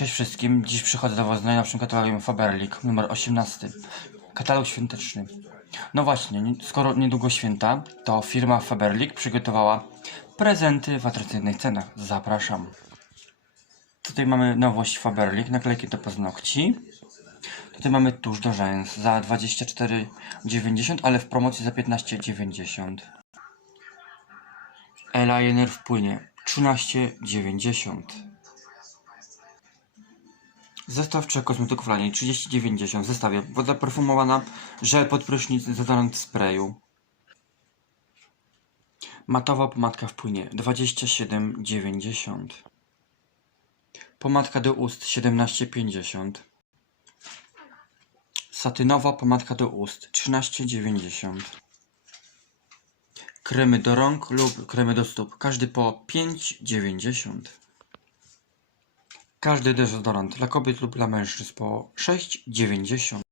Cześć wszystkim, dziś przychodzę do Was z najnowszym katalogiem Faberlic numer 18. Katalog świąteczny. No właśnie, nie- skoro niedługo święta, to firma Faberlic przygotowała prezenty w atrakcyjnych cenach. Zapraszam. Tutaj mamy nowość Faberlic, naklejki do paznokci. Tutaj mamy tusz do rzęs za 24,90, ale w promocji za 15,90. Eyeliner w płynie 13,90. Zestaw trzech kosmetyków laniej 30,90 w zestawie. Woda perfumowana, żel pod prysznic, dezodorant w sprayu. Matowa pomadka w płynie 27,90. Pomadka do ust 17,50. Satynowa pomadka do ust 13,90. Kremy do rąk lub kremy do stóp, każdy po 5,90. Każdy dezodorant dla kobiet lub dla mężczyzn po 6,90.